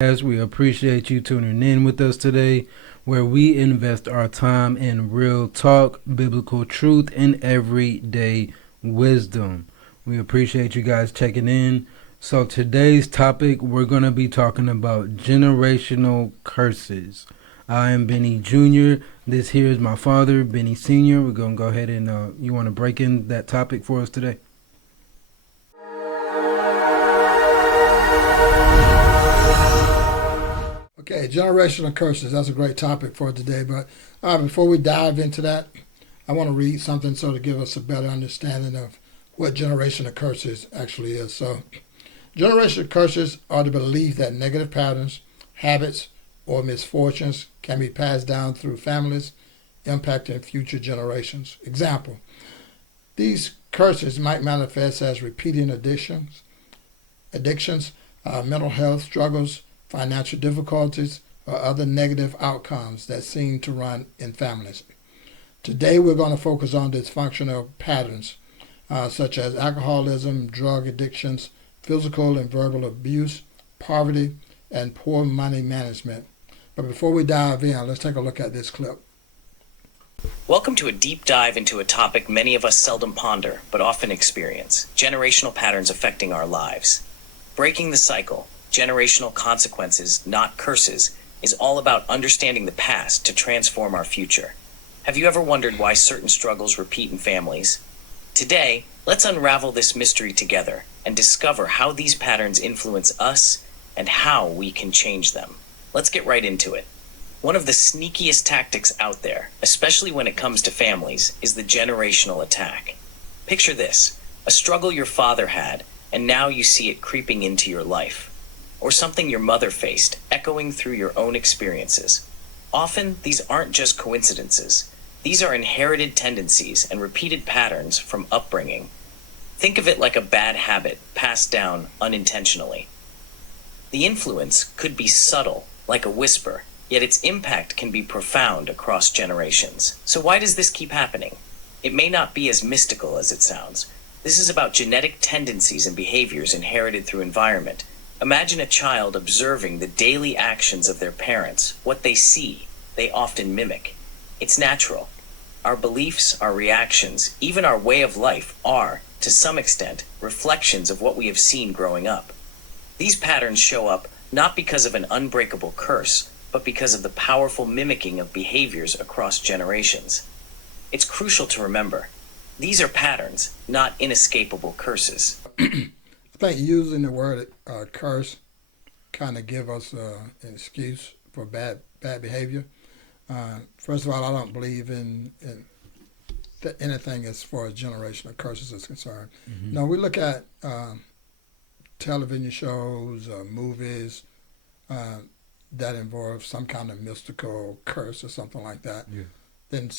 As we appreciate you tuning in with us today, where we invest our time in real talk, biblical truth, and everyday wisdom. We appreciate you guys checking in. So today's topic, we're going to be talking about generational curses. I am Bennie Jr. This here is my father, Bennie Sr. We're going to go ahead and you want to break in that topic for us today? Okay, generational curses. That's a great topic for today. But before we dive into that, I want to read something so to give us a better understanding of what generational curses actually is. So, generational curses are the belief that negative patterns, habits, or misfortunes can be passed down through families, impacting future generations. Example, these curses might manifest as repeating addictions, mental health struggles, financial difficulties, or other negative outcomes that seem to run in families. Today we're going to focus on dysfunctional patterns such as alcoholism, drug addictions, physical and verbal abuse, poverty, and poor money management. But before we dive in, let's take a look at this clip. Welcome to a deep dive into a topic many of us seldom ponder, but often experience: generational patterns affecting our lives. Breaking the cycle, generational consequences, not curses, is all about understanding the past to transform our future. Have you ever wondered why certain struggles repeat in families? Today, let's unravel this mystery together and discover how these patterns influence us and how we can change them. Let's get right into it. One of the sneakiest tactics out there, especially when it comes to families, is the generational attack. Picture this: a struggle your father had, and now you see it creeping into your life. Or something your mother faced, echoing through your own experiences. Often, these aren't just coincidences. These are inherited tendencies and repeated patterns from upbringing. Think of it like a bad habit passed down unintentionally. The influence could be subtle, like a whisper, yet its impact can be profound across generations. So why does this keep happening? It may not be as mystical as it sounds. This is about genetic tendencies and behaviors inherited through environment. Imagine a child observing the daily actions of their parents. What they see, they often mimic. It's natural. Our beliefs, our reactions, even our way of life are, to some extent, reflections of what we have seen growing up. These patterns show up not because of an unbreakable curse, but because of the powerful mimicking of behaviors across generations. It's crucial to remember, these are patterns, not inescapable curses. I think using the word curse kind of give us an excuse for bad behavior. First of all, I don't believe in anything as far as generational curses is concerned. Mm-hmm. No, we look at television shows, movies that involve some kind of mystical curse or something like that. Yeah. Then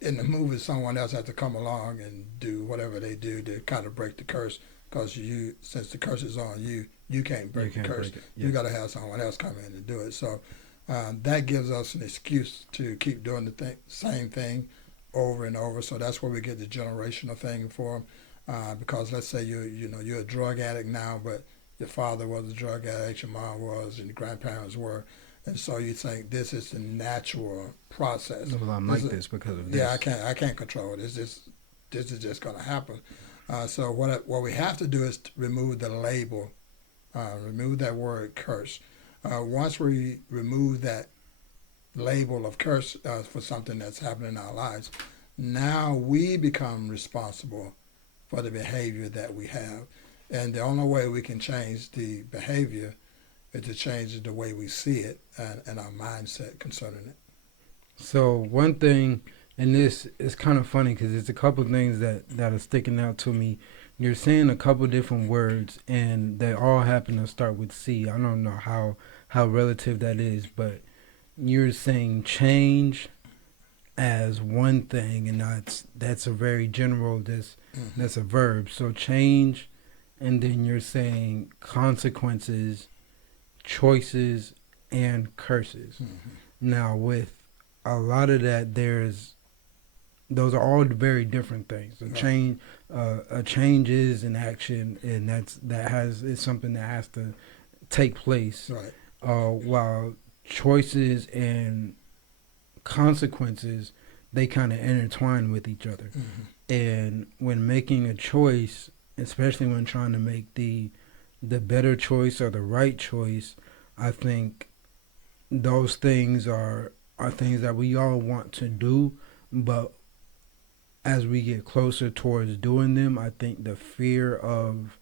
in the movie, someone else has to come along and do whatever they do to kind of break the curse. Because since the curse is on you, you can't break the curse. Yes. You got to have someone else come in and do it. So that gives us an excuse to keep doing the same thing over and over. So that's where we get the generational thing for them. Because let's say you're a drug addict now, but your father was a drug addict, your mom was, and your grandparents were, and so you think this is the natural process. Well, I'm like this because of this. Yeah, I can't control it. This is just going to happen. So what we have to do is remove the label, remove that word curse. Once we remove that label of curse for something that's happening in our lives, now we become responsible for the behavior that we have. And the only way we can change the behavior is to change the way we see it and our mindset concerning it. So one thing, and this is kind of funny because it's a couple things that are sticking out to me. You're saying a couple different words, and they all happen to start with C. I don't know how relative that is, but you're saying change as one thing, and that's a very general. That's a verb. So change, and then you're saying consequences, choices, and curses. Mm-hmm. Now with a lot of that, those are all very different things. A change is an action, and it's something that has to take place. Right. while choices and consequences, they kind of intertwine with each other. And when making a choice, especially when trying to make the better choice or the right choice, I think those things are things that we all want to do, but as we get closer towards doing them, I think the fear of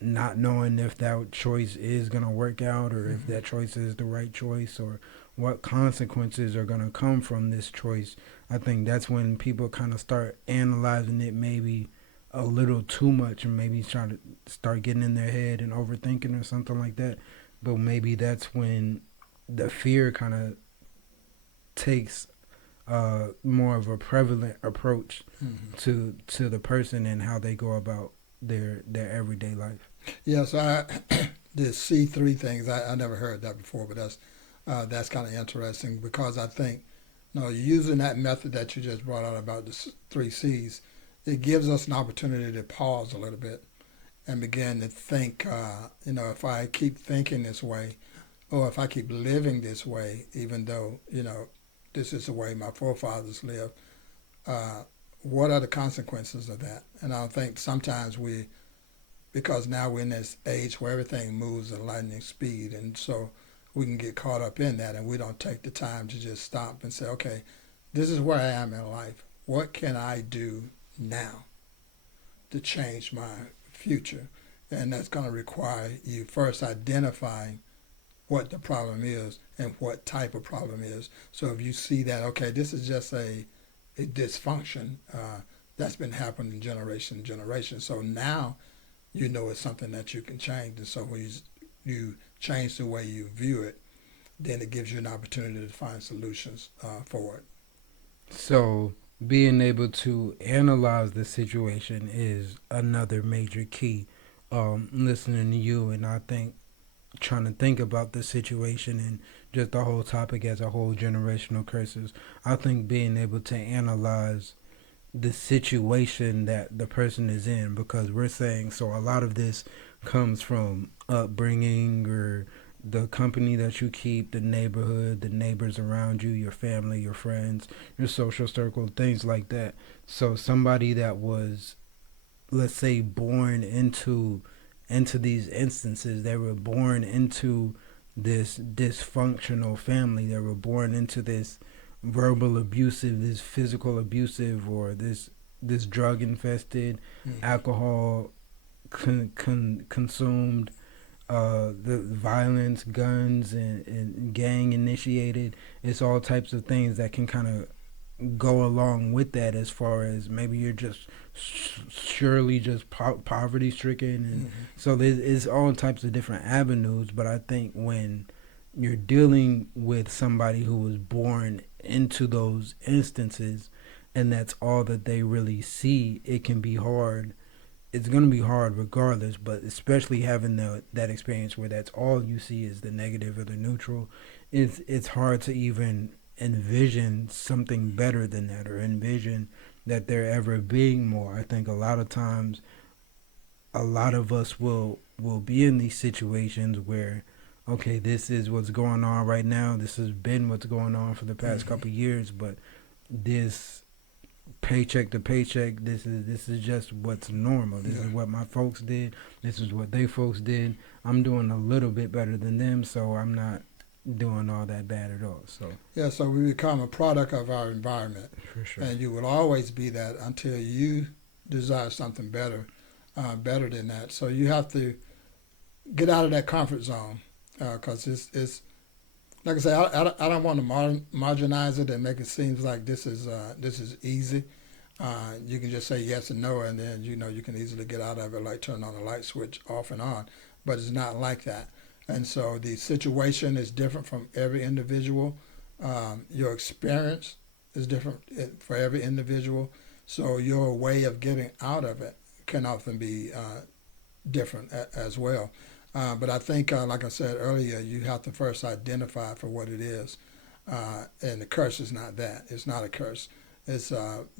not knowing if that choice is going to work out or if that choice is the right choice or what consequences are going to come from this choice, I think that's when people kind of start analyzing it maybe a little too much and maybe try to start getting in their head and overthinking or something like that. But maybe that's when the fear kind of takes more of a prevalent approach to the person and how they go about their everyday life. Yeah, so the C3 things, I never heard that before, but that's kind of interesting because I think, using that method that you just brought out about the three C's, it gives us an opportunity to pause a little bit and begin to think, if I keep thinking this way, or if I keep living this way, even though, this is the way my forefathers lived, what are the consequences of that? And I think sometimes because now we're in this age where everything moves at lightning speed, and so we can get caught up in that, and we don't take the time to just stop and say, okay, this is where I am in life. What can I do now to change my future? And that's going to require you first identifying what the problem is and what type of problem is. So if you see that, okay, this is just a dysfunction that's been happening generation to generation. So now it's something that you can change. And so when you change the way you view it, then it gives you an opportunity to find solutions for it. So being able to analyze the situation is another major key. Listening to you, and I think trying to think about the situation and just the whole topic as a whole, generational curses, I think being able to analyze the situation that the person is in, because we're saying, so a lot of this comes from upbringing or the company that you keep, the neighborhood, the neighbors around you, your family, your friends, your social circle, things like that. So somebody that was, let's say, born into these instances, they were born into this dysfunctional family, they were born into this verbal abusive, this physical abusive, or this drug infested, alcohol consumed, the violence, guns, and gang initiated. It's all types of things that can kind of go along with that, as far as maybe you're just surely just poverty stricken, and so there's all types of different avenues. But I think when you're dealing with somebody who was born into those instances and that's all that they really see, it can be hard. It's going to be hard regardless, but especially having that experience where that's all you see is the negative or the neutral, it's hard to even envision something better than that, or envision that there ever being more. I think a lot of times a lot of us will be in these situations where, okay, this is what's going on right now, this has been what's going on for the past couple of years, but this paycheck to paycheck, this is just what's normal. This is what my folks did, this is what they folks did. I'm doing a little bit better than them, so I'm not doing all that bad at all. So we become a product of our environment. For sure. And you will always be that until you desire something better than that. So you have to get out of that comfort zone, because it's like I say, I don't want to marginalize it and make it seem like this is easy. You can just say yes and no, and then you can easily get out of it, like turn on a light switch off and on. But it's not like that. And so the situation is different from every individual. Your experience is different for every individual. So your way of getting out of it can often be different as well. But I think, like I said earlier, you have to first identify for what it is. And the curse is not that. It's not a curse. It's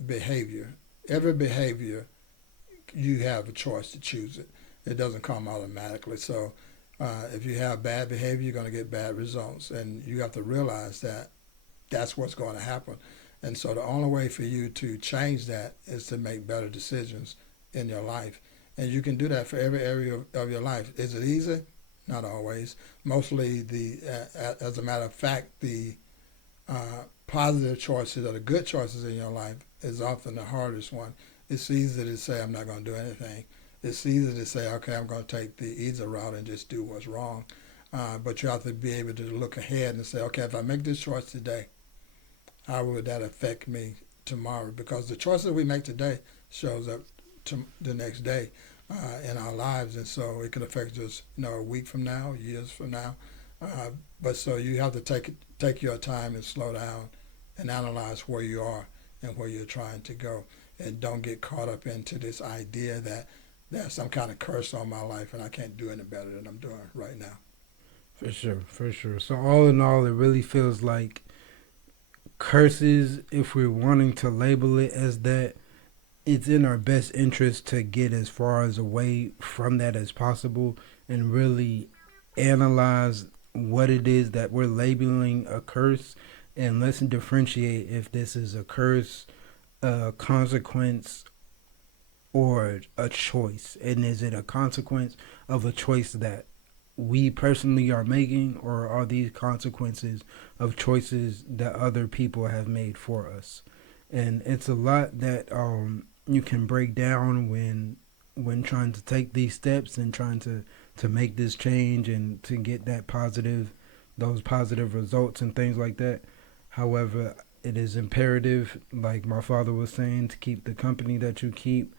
behavior. Every behavior, you have a choice to choose it. It doesn't come automatically. So If you have bad behavior, you're going to get bad results, and you have to realize that that's what's going to happen. And so the only way for you to change that is to make better decisions in your life. And you can do that for every area of your life. Is it easy? Not always. Mostly, as a matter of fact, the positive choices or the good choices in your life is often the hardest one. It's easy to say, I'm not going to do anything. It's easy to say, okay, I'm going to take the easy route and just do what's wrong. But you have to be able to look ahead and say, okay, if I make this choice today, how would that affect me tomorrow? Because the choices we make today shows up to the next day in our lives, and so it could affect us, a week from now, years from now. But so you have to take your time and slow down and analyze where you are and where you're trying to go, and don't get caught up into this idea that there's some kind of curse on my life and I can't do any better than I'm doing right now. For sure, for sure. So all in all, it really feels like curses, if we're wanting to label it as that, it's in our best interest to get as far as away from that as possible and really analyze what it is that we're labeling a curse, and let's differentiate if this is a curse, a consequence, or a choice. And is it a consequence of a choice that we personally are making, or are these consequences of choices that other people have made for us? And it's a lot that you can break down when trying to take these steps and trying to make this change and to get those positive results and things like that. However, it is imperative, like my father was saying, to keep the company that you keep,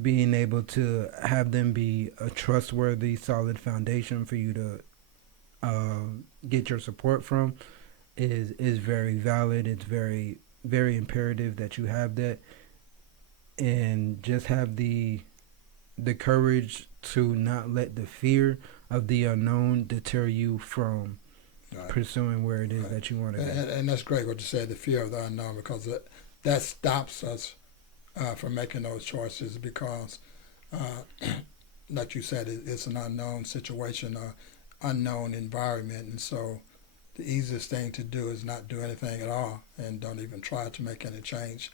being able to have them be a trustworthy, solid foundation for you to get your support from is very valid. It's very, very imperative that you have that, and just have the courage to not let the fear of the unknown deter you from pursuing where it is that you want to go. And that's great what you said, the fear of the unknown, because that stops us from making those choices, because, like you said, it's an unknown situation, or unknown environment, and so the easiest thing to do is not do anything at all and don't even try to make any change.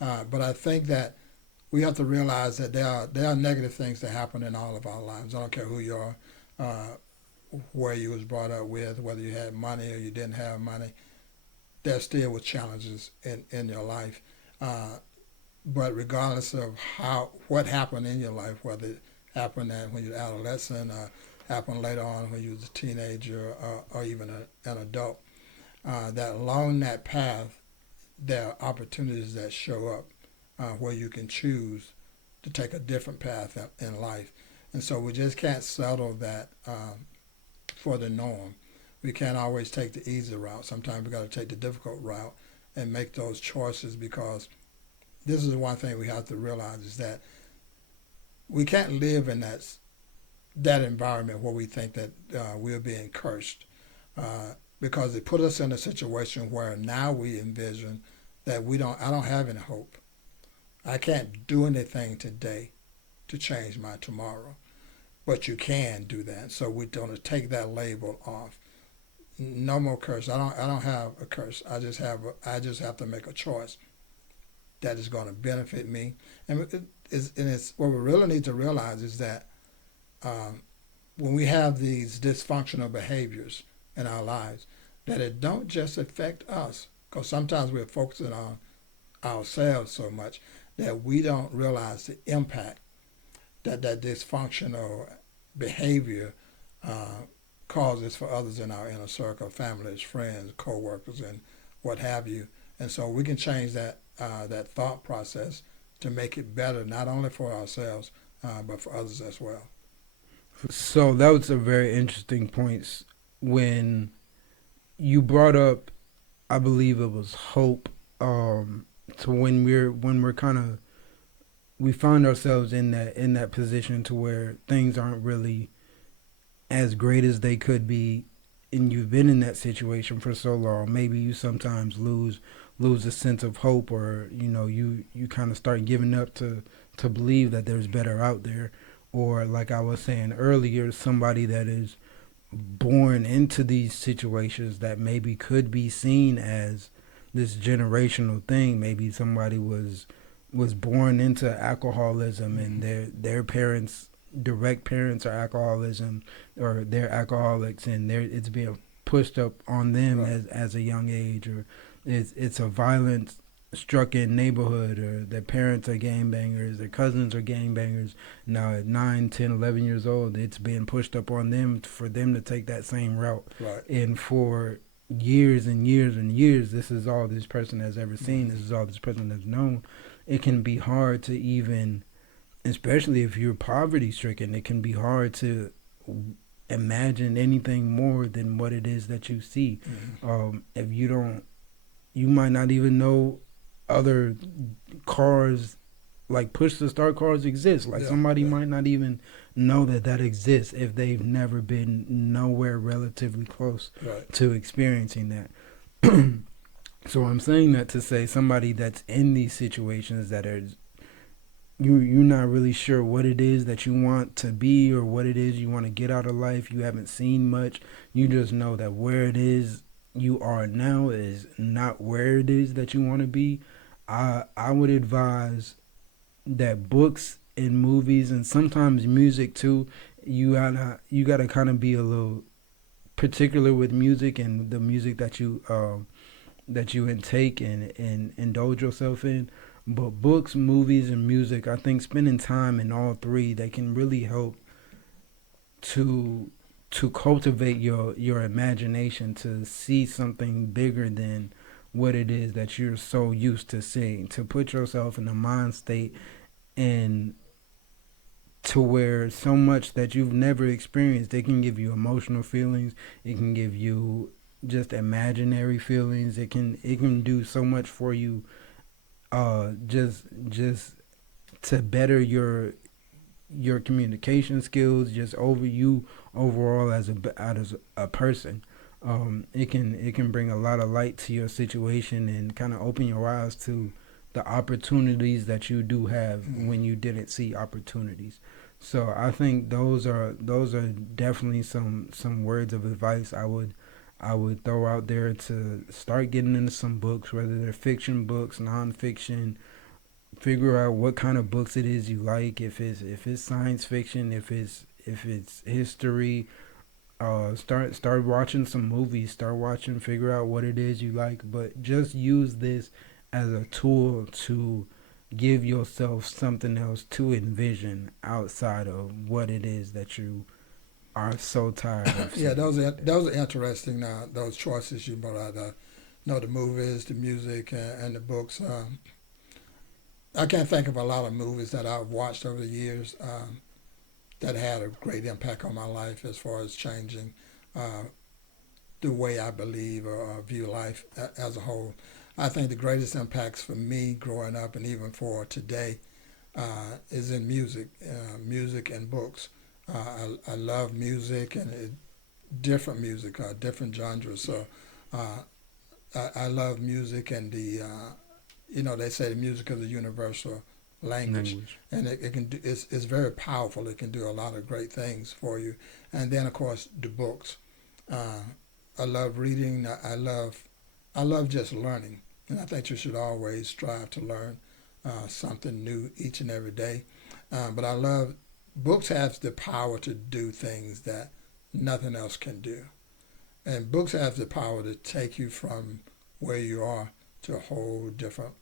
But I think that we have to realize that there are negative things that happen in all of our lives. I don't care who you are, where you was brought up with, whether you had money or you didn't have money. There still was challenges in your life. But regardless of what happened in your life, whether it happened when you were adolescent, or happened later on when you was a teenager, or even an adult, that along that path, there are opportunities that show up where you can choose to take a different path in life. And so we just can't settle that for the norm. We can't always take the easy route. Sometimes we got to take the difficult route and make those choices, because this is one thing we have to realize, is that we can't live in that environment where we think that we're being cursed, because it put us in a situation where now we envision that I don't have any hope. I can't do anything today to change my tomorrow, but you can do that. So we're going to take that label off. No more curse. I don't have a curse. I just have to make a choice that is going to benefit me. And it's what we really need to realize is that when we have these dysfunctional behaviors in our lives, that it don't just affect us, because sometimes we're focusing on ourselves so much that we don't realize the impact that dysfunctional behavior causes for others in our inner circle, families, friends, co-workers, and what have you. And so we can change that thought process to make it better, not only for ourselves, but for others as well. So that was a very interesting point when you brought up, I believe it was hope. So when we're kind of, we find ourselves in that position to where things aren't really as great as they could be, and you've been in that situation for so long, maybe you sometimes lose a sense of hope, or you kind of start giving up to believe that there's better out there, or like I was saying earlier, somebody that is born into these situations that maybe could be seen as this generational thing. Maybe somebody was born into alcoholism and their parents, direct parents, are alcoholism, or they're alcoholics, and it's being pushed up on them as a young age, or it's a violent struck in neighborhood, or their parents are gangbangers, their cousins are gangbangers. Now at 9, 10, 11 years old, it's being pushed up on them for them to take that same route. Right. And for years and years and years, this is all this person has ever seen. This is all this person has known. It can be hard to even, especially if you're poverty stricken, it can be hard to imagine anything more than what it is that you see. If you don't, you might not even know other cars, like push to start cars, exist. Like somebody might not even know that exists if they've never been nowhere relatively close to experiencing that. So I'm saying that to say somebody that's in these situations that are, you're not really sure what it is that you want to be or what it is you want to get out of life. You haven't seen much. You just know that where it is you are now is not where it is that you want to be. I would advise that books and movies, and sometimes music too, you gotta kind of be a little particular with music and the music that you intake and indulge yourself in. But books, movies, and music, I think spending time in all three, they can really help to cultivate your imagination, to see something bigger than what it is that you're so used to seeing, to put yourself in a mind state and to where so much that you've never experienced. It can give you emotional feelings, it can give you just imaginary feelings, it can do so much for you, just to better your communication skills, just overall as a person. It can bring a lot of light to your situation and kind of open your eyes to the opportunities that you do have when you didn't see opportunities. So I think those are definitely some words of advice I would throw out there, to start getting into some books, whether they're fiction books, nonfiction. Figure out what kind of books it is you like. If it's science fiction, if it's history, start watching some movies. Figure out what it is you like. But just use this as a tool to give yourself something else to envision outside of what it is that you are so tired of. Yeah, those are interesting. Those choices you brought out. The movies, the music, and the books. I can't think of a lot of movies that I've watched over the years that had a great impact on my life as far as changing the way I believe or view life as a whole. I think the greatest impacts for me growing up and even for today is in music and books. I love music and different music, different genres. So I love music, and they say the music is a universal language. And it can do, it's very powerful. It can do a lot of great things for you. And then of course the books. I love reading. I love just learning, and I think you should always strive to learn something new each and every day. But I love books have the power to do things that nothing else can do, and books have the power to take you from where you are to a whole different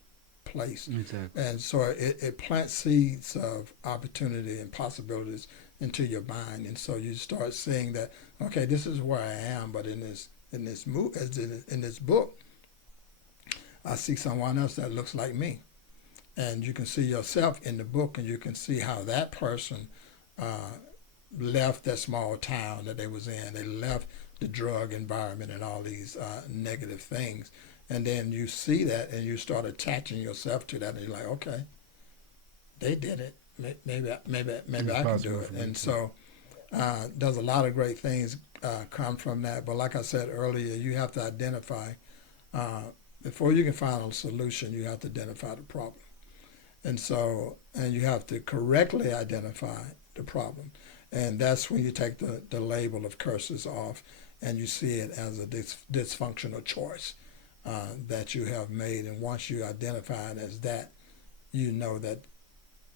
place. Exactly. And so it plants seeds of opportunity and possibilities into your mind, and so you start seeing that, okay, this is where I am, but in this book, I see someone else that looks like me, and you can see yourself in the book, and you can see how that person left that small town that they was in. They left the drug environment and all these negative things. And then you see that and you start attaching yourself to that, and you're like, okay, they did it. Maybe I can do it. And so there's a lot of great things come from that. But like I said earlier, you have to identify, before you can find a solution, you have to identify the problem. And you have to correctly identify the problem. And that's when you take the label of curses off and you see it as a dysfunctional choice that you have made. And once you identify it as that, you know that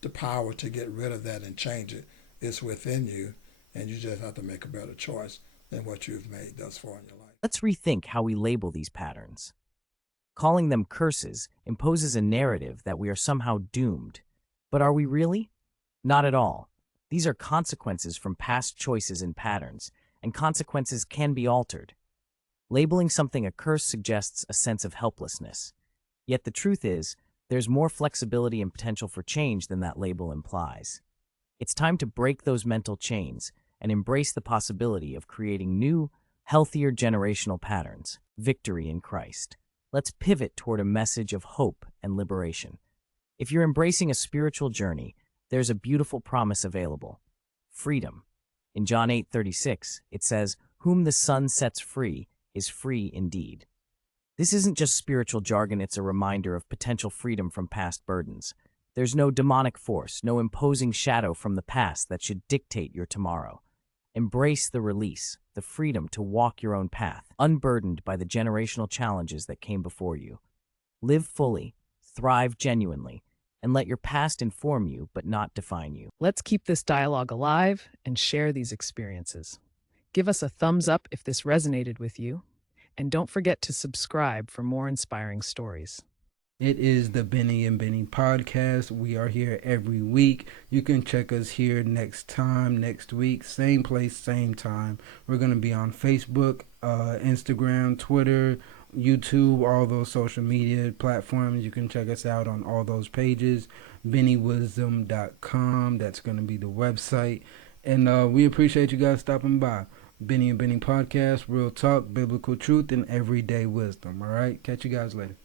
the power to get rid of that and change it is within you, and you just have to make a better choice than what you've made thus far in your life. Let's rethink how we label these patterns. Calling them curses imposes a narrative that we are somehow doomed. But are we really? Not at all. These are consequences from past choices and patterns, and consequences can be altered. Labeling something a curse suggests a sense of helplessness. Yet the truth is, there's more flexibility and potential for change than that label implies. It's time to break those mental chains and embrace the possibility of creating new, healthier generational patterns. Victory in Christ. Let's pivot toward a message of hope and liberation. If you're embracing a spiritual journey, there's a beautiful promise available: freedom. In John 8:36, it says, "Whom the Son sets free is free indeed." This isn't just spiritual jargon, it's a reminder of potential freedom from past burdens. There's no demonic force, no imposing shadow from the past that should dictate your tomorrow. Embrace the release, the freedom to walk your own path, unburdened by the generational challenges that came before you. Live fully, thrive genuinely, and let your past inform you but not define you. Let's keep this dialogue alive and share these experiences. Give us a thumbs up if this resonated with you, and don't forget to subscribe for more inspiring stories. It is the Bennie and Bennie podcast. We are here every week. You can check us here next week, same place, same time. We're going to be on Facebook, Instagram, Twitter, YouTube, all those social media platforms. You can check us out on all those pages. BennieWisdom.com. That's going to be the website. And we appreciate you guys stopping by. Bennie and Bennie podcast, real talk, biblical truth, and everyday wisdom. All right? Catch you guys later.